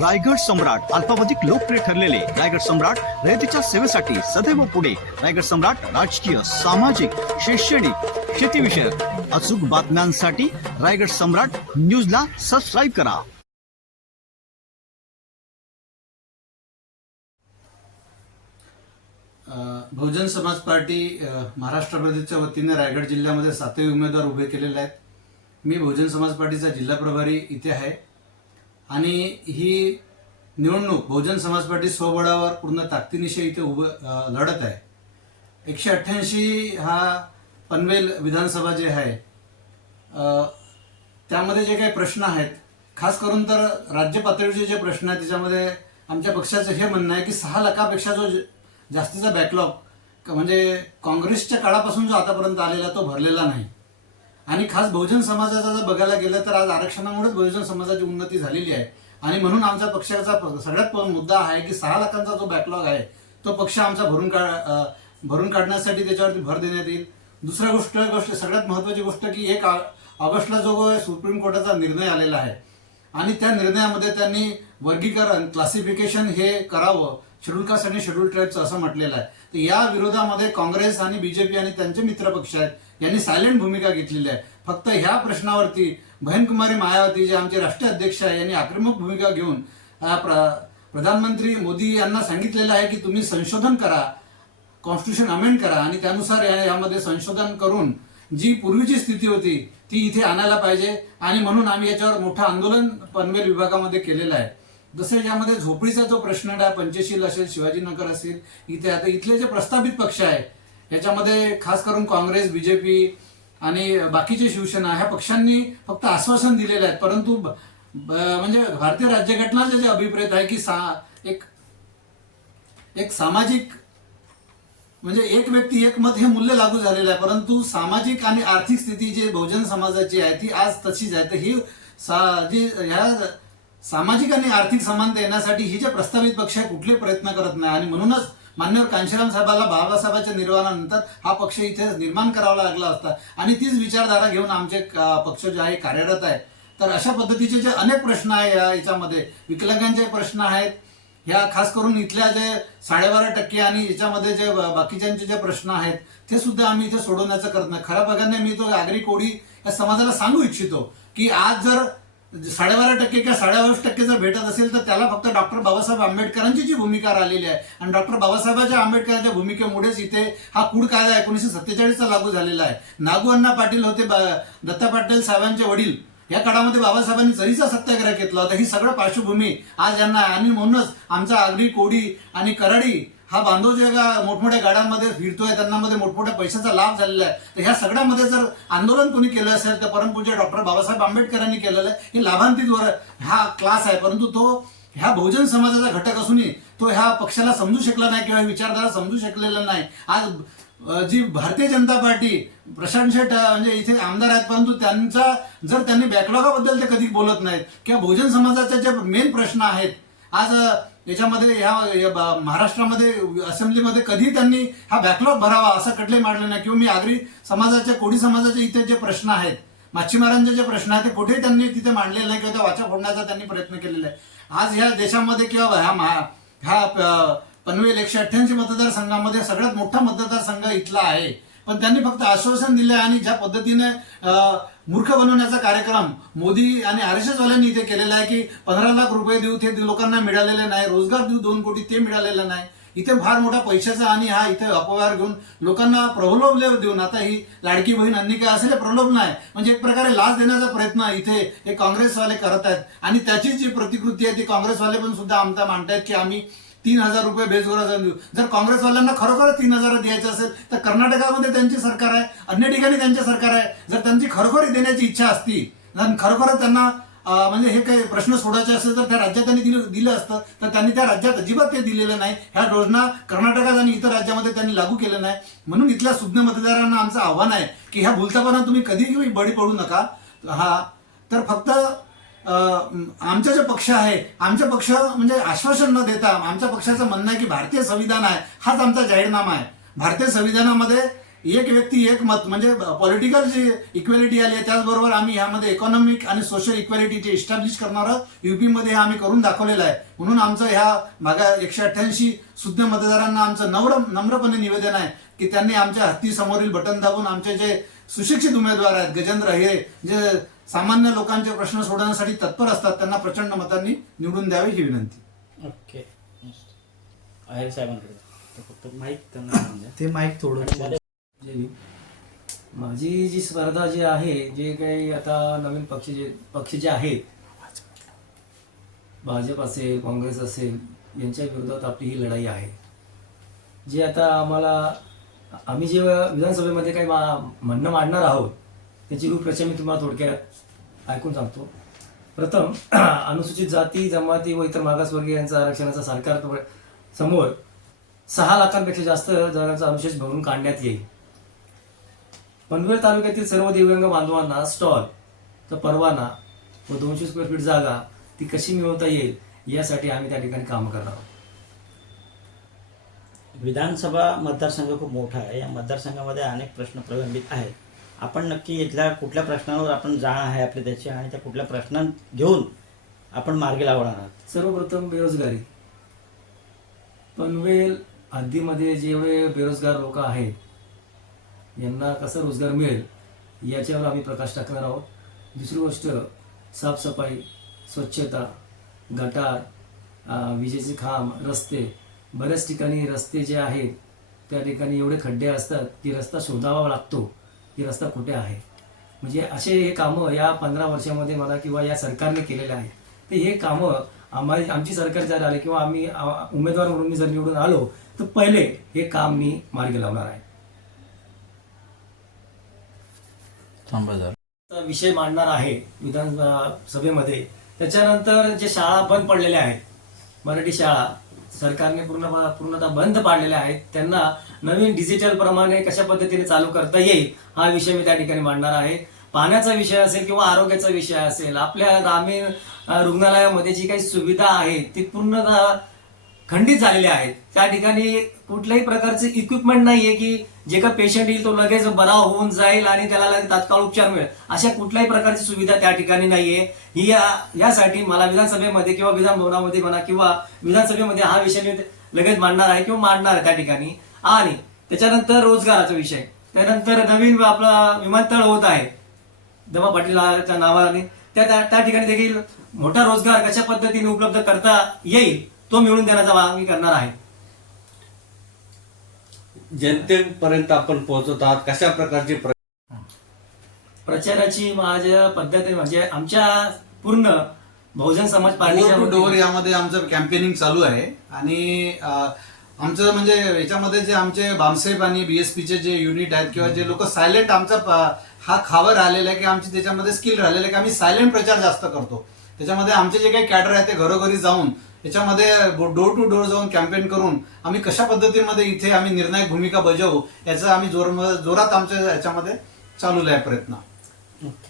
रायगड सम्राट अल्पावधिक लोकप्रिय ठरलेले रायगड सम्राट रयतेच्या सेवेसाठी सदैव पुढे. रायगड सम्राट राजकीय सामाजिक शैक्षणिक शेतीविषयक अचूक बातम्यांसाठी रायगड सम्राट न्यूजला सबस्क्राईब करा. बहुजन समाज पार्टी महाराष्ट्र प्रदेशच्या वतीने रायगड जिल्ह्यामध्ये सातही उमेदवार उभे केलेले आहेत. मी बहुजन समाज पार्टीचा जिल्हा प्रभारी इथे आहे. आणि ही निवडणूक बहुजन समाज पार्टी स्वबळावर पूर्ण ताकदीनिशी इथे उभं लढत आहे. एकशे अठ्ठ्याऐंशी हा पनवेल विधानसभा जे आहे त्यामध्ये जे काही प्रश्न आहेत खास करून तर राज्य पातळीचे जे प्रश्न आहेत त्याच्यामध्ये आमच्या पक्षाचं हे म्हणणं आहे की सहा लाखापेक्षा जो जास्तीचा बॅकलॉग म्हणजे काँग्रेसच्या काळापासून जो आतापर्यंत आलेला तो भरलेला नाही. आणि खास बहुजन समाजाचा जर बघायला गेलं तर आज आरक्षणामुळेच बहुजन समाजाची उन्नती झालेली आहे. आणि म्हणून आमच्या पक्षाचा सगळ्यात मुद्दा आहे की सहा लाखांचा जो बॅकलॉग आहे तो पक्ष आमचा भरून काढ भरून काढण्यासाठी त्याच्यावरती भर देण्यात येईल. दुसऱ्या गोष्ट गोष्ट सगळ्यात महत्वाची गोष्ट की एक ऑगस्टला जो सुप्रीम कोर्टाचा निर्णय आलेला आहे आणि त्या निर्णयामध्ये त्यांनी वर्गीकरण क्लासिफिकेशन हे करावं शेड्यूल कास्ट आणि शेड्यूल ट्राईबचं असं म्हटलेलं आहे. तर या विरोधामध्ये काँग्रेस आणि बीजेपी आणि त्यांचे मित्रपक्ष आहेत. यांनी सायलेंट भूमिका घेतलेली आहे. फक्त ह्या प्रश्नावरती बहनकुमारी मायावती जे आमचे राष्ट्रीय अध्यक्ष आहे यांनी आक्रमक भूमिका घेऊन प्र- प्रधानमंत्री मोदी यांना सांगितलेलं आहे की तुम्ही संशोधन करा कॉन्स्टिट्यूशन अमेंड करा आणि त्यानुसार या- यामध्ये संशोधन करून जी पूर्वीची स्थिती होती ती इथे आणायला पाहिजे आणि म्हणून आम्ही याच्यावर मोठं आंदोलन पनवेल विभागामध्ये केलेलं आहे. जसं यामध्ये झोपडीचा जो प्रश्न आहे पंचशील असेल शिवाजीनगर असेल इथे आता इथले जे प्रस्तावित पक्ष आहे याच्यामध्ये खास करून काँग्रेस बीजेपी आणि बाकीचे शिवसेना ह्या पक्षांनी फक्त आश्वासन दिलेले आहेत. परंतु म्हणजे भारतीय राज्यघटनाचे जे अभिप्रेत आहे की सा एक एक सामाजिक म्हणजे एक व्यक्ती एक मत हे मूल्य लागू झालेलं आहे. परंतु सामाजिक आणि आर्थिक स्थिती जी बहुजन समाजाची आहे ती आज तशीच आहे. तर ही सा- जी ह्या सामाजिक आणि आर्थिक समानता येण्यासाठी ही जे प्रस्तावित पक्ष आहे कुठले प्रयत्न करत नाही. आणि म्हणूनच मान्यवर कांशीराम साहेबाला बाबासाहेबांच्या निर्वाणानंतर हा पक्ष इथे निर्माण करावा लागला असता. आणि तीच विचारधारा घेऊन आमचे पक्ष जे आहे कार्यरत आहे. तर अशा पद्धतीचे जे अनेक प्रश्न आहे या याच्यामध्ये विकलांगांचे प्रश्न आहेत. ह्या खास करून इथल्या जे साडेबारा टक्के आणि याच्यामध्ये जे बाकीच्यांचे जे प्रश्न आहेत ते सुद्धा आम्ही इथे सोडवण्याचं करत नाही. खऱ्या बघाने मी तो आगरी कोडी या समाजाला सांगू इच्छितो की आज जर म्हणजे साडेबारा टक्के किंवा साडेबावीस टक्के जर भेटत असेल तर त्याला फक्त डॉक्टर बाबासाहेब आंबेडकरांची जी भूमिका राहिलेली आहे. आणि डॉक्टर बाबासाहेबांच्या आंबेडकरांच्या भूमिकेमुळेच इथे हा कूड कायदा एकोणीसशे सत्तेचाळीसचा लागू झालेला आहे. नागू अण्णा पाटील होते दत्ता पाटील साहेबांचे वडील. या काळामध्ये बाबासाहेबांनी जरीचा सत्याग्रह घेतला होता. ही सगळं पार्श्वभूमी आज यांना आणि म्हणूनच आमचा आगरी कोडी आणि कराडी हा बांधव जे का मोठमोठ्या गाड्यांमध्ये फिरतोय त्यांना मध्ये मोठमोठ्या पैशाचा लाभ झालेला आहे. तर ह्या सगळ्यामध्ये जर आंदोलन कोणी केलं असेल तर परमपूज्य डॉक्टर बाबासाहेब आंबेडकरांनी केलेलं आहे. हे लाभान्वित वर हा क्लास आहे परंतु तो ह्या बहुजन समाजाचा घटक असूनही तो ह्या पक्षाला समजू शकला नाही किंवा विचारधारा समजू शकलेला नाही. आज जी भारतीय जनता पार्टी प्रशांत शेठ म्हणजे इथे आमदार आहेत परंतु त्यांचा जर त्यांनी बॅकलॉगाबद्दल ते कधी बोलत नाहीत किंवा बहुजन समाजाचे जे मेन प्रश्न आहेत आज याच्यामध्ये ह्या या महाराष्ट्रामध्ये असेंब्लीमध्ये कधी त्यांनी हा बॅकलॉग भरावा असं कटले मांडलं नाही. किंवा मी आगरी समाजाच्या कोडी समाजाचे इथे जे प्रश्न आहेत मच्छीमारांचे जे प्रश्न आहेत ते कुठेही त्यांनी तिथे मांडलेले नाही किंवा त्या वाचा फोडण्याचा त्यांनी प्रयत्न केलेला आहे. आज ह्या देशामध्ये किंवा ह्या महा ह्या पनवेल एकशे अठ्ठ्याऐंशी मतदारसंघामध्ये सगळ्यात मोठा मतदारसंघ इथला आहे. पण त्यांनी फक्त आश्वासन दिले आणि ज्या पद्धतीने मूर्ख बनवण्याचा कार्यक्रम. मोदी आणि आर एस एस वाल्यांनी इथे केलेला आहे की पंधरा लाख रुपये देऊ ते लोकांना मिळालेले नाही रोजगार देऊ दोन कोटी ते मिळालेलं नाही. इथे फार मोठा पैशाचा आणि हा इथे अपवार घेऊन लोकांना प्रलोभ देऊन आता ही लाडकी बहीण अन्य काय असेल हे प्रलोभ नाही. म्हणजे एक प्रकारे लाच देण्याचा प्रयत्न इथे हे काँग्रेसवाले करत आहेत. आणि त्याची जी प्रतिकृती आहे ती काँग्रेसवाले पण सुद्धा आमचा मांडतायत की आम्ही तीन हजार रुपये बेजगोराचा देऊ. जर काँग्रेसवाल्यांना खरोखर तीन हजार द्यायचं असेल तर कर्नाटकामध्ये त्यांची सरकार आहे अन्य ठिकाणी त्यांचे सरकार आहे. जर त्यांची खरोखर देण्याची इच्छा असती जर खरोखर त्यांना म्हणजे हे काही प्रश्न सोडायचे असेल तर त्या राज्यात त्यांनी दिलं दिलं असतं. तर त्यांनी त्या राज्यात अजिबात ते दिलेलं नाही. ह्या योजना कर्नाटकात आणि इतर राज्यामध्ये त्यांनी लागू केलं नाही. म्हणून इथल्या सुज्ञ मतदारांना आमचं आव्हान आहे की ह्या भूलतापणा तुम्ही कधीही बळी पडू नका. हा. तर फक्त आमचा जो पक्ष आहे आमचा पक्ष म्हणजे आश्वासन न देता आमच्या पक्षाचं म्हणणं आहे की भारतीय संविधान आहे हाच आमचा जाहीरनामा आहे. भारतीय संविधानामध्ये एक व्यक्ती एक मत म्हणजे पॉलिटिकल जी इक्वेलिटी आली आहे त्याचबरोबर आम्ही यामध्ये इकॉनॉमिक आणि सोशल इक्वेलिटी इस्टॅब्लिश करणारं युपीमध्ये हे आम्ही करून दाखवलेलं आहे. म्हणून आमचं ह्या मागा एकशे अठ्ठ्याऐंशी सुज्ञ मतदारांना आमचं नम्र नम्रपणे निवेदन आहे की त्यांनी आमच्या हत्तीसमोरील बटन दाबून आमचे जे सुशिक्षित उमेदवार आहेत गजेंद्र हे जे सामान्य लोकांचे प्रश्न सोडवण्यासाठी तत्पर असतात त्यांना प्रचंड मतांनी निवडून द्यावी ही विनंती ओके आहेर साहेबांकडे फक्त त्यांना द्या. ते माईक थोडं. माझी जी स्पर्धा जी आहे जे काही आता नवीन पक्ष जे पक्ष जे आहेत भाजप असेल काँग्रेस असेल यांच्या विरोधात आपली ही लढाई आहे जे आता आम्हाला आम्ही जे विधानसभेमध्ये काही म्हणणं मांडणार आहोत त्याची रूपरेषा मी तुम्हाला थोडक्यात ऐकून सांगतो. प्रथम अनुसूचित जाती जमाती व इतर मागासवर्गीयांचा आरक्षणाचा सरकार समोर सहा लाखांपेक्षा जास्त जणांचा अनुशेष भरून काढण्यात येईल. पनवेल तालुक्यातील सर्व दिव्यांग बांधवांना स्टॉल तर परवाना व दोनशे स्क्वेअर फीट जागा ती कशी मिळवता येईल यासाठी आम्ही त्या ठिकाणी काम करणार आहोत. विधानसभा मतदारसंघ खूप मोठा आहे. या मतदारसंघामध्ये अनेक प्रश्न प्रलंबित आहेत. आपण नक्की इथल्या कुठल्या प्रश्नावर आपण जाण आहे आपल्या त्याची आणि त्या कुठल्या प्रश्नां घेऊन आपण मार्गी लावणार आहात. सर्वप्रथम बेरोजगारी. पनवेल हद्दीमध्ये जेवढे बेरोजगार लोक आहेत यांना कसा रोजगार मिळेल याच्यावर आम्ही प्रकाश टाकणार आहोत. दुसरी गोष्ट साफसफाई स्वच्छता गटार विजेचे खांब रस्ते. बऱ्याच ठिकाणी रस्ते जे आहेत त्या ठिकाणी एवढे खड्डे असतात की रस्ता शोधावा लागतो. की रस्ता कुठे आहे? म्हणजे असे हे कामं या पंधरा वर्षामध्ये मला किंवा या सरकारने केलेले आहेत. तर हे कामं आम्हाला आमची सरकार जर आले किंवा आम्ही उमेदवार म्हणून मी जर निवडून आलो तर पहिले हे काम मी मार्गी लावणार आहे. विषय मांडणार आहे विधान अ, सभेमध्ये. त्याच्यानंतर जे शाळा बंद पडलेल्या आहेत मराठी शाळा सरकारने पूर्ण पूर्णतः बंद पाडलेले आहेत. त्यांना नवीन डिजिटल प्रमाणे कशा पद्धतीने चालू करता येईल हा विषय मी त्या ठिकाणी मांडणार आहे. पाण्याचा विषय असेल किंवा आरोग्याचा विषय असेल आपल्या ग्रामीण रुग्णालयामध्ये जी काही सुविधा आहे ती पूर्णतः खंडित झालेले आहेत. त्या ठिकाणी कुठल्याही प्रकारचे इक्विपमेंट नाहीये की जे का पेशंट येईल तो लगेच बरा होऊन जाईल आणि त्याला लगेच तात्काळ उपचार मिळेल. अशा कुठल्याही प्रकारची सुविधा त्या ठिकाणी नाहीये. ही या- यासाठी मला विधानसभेमध्ये किंवा विधानभवनामध्ये म्हणा किंवा विधानसभेमध्ये हा विषय मी लगेच मांडणार आहे किंवा मांडणार आहे त्या ठिकाणी. आणि त्याच्यानंतर रोजगाराचा विषय. त्यानंतर नवीन आपला विमानतळ होत आहे. दमा पाटीलच्या नावाने. त्या त्या ठिकाणी देखील मोठा रोजगार कशा पद्धतीने उपलब्ध करता येईल तो मिळून देण्याचा मागणी करणार आहे. जनतेपर्यंत आपण पोहोचवत आहात. कशा प्रकारचे प्र- प्रचाराची माझ्या पद्धती म्हणजे आमच्या पूर्ण बहुजन समाज पार्टीच्या डोर टू डोर वतीने- यामध्ये आमचं कॅम्पेनिंग चालू आहे. आणि आमचं म्हणजे याच्यामध्ये जे आमचे बामसेब आणि बीएसपीचे जे युनिट आहेत किंवा जे लोक सायलेंट आमचा हा खावर राहिलेला आहे की आमची त्याच्यामध्ये स्किल राहिलेलं आहे की आम्ही सायलेंट प्रचार जास्त करतो. त्याच्यामध्ये आमचे जे काही कॅडर आहे ते घरोघरी जाऊन याच्यामध्ये डोर टू डोर जाऊन कॅम्पेन करून आम्ही कशा पद्धतीमध्ये इथे आम्ही निर्णायक भूमिका बजावू याचा आम्ही जोर जोरात आमच्या याच्यामध्ये चालू आहे प्रयत्न. ओके.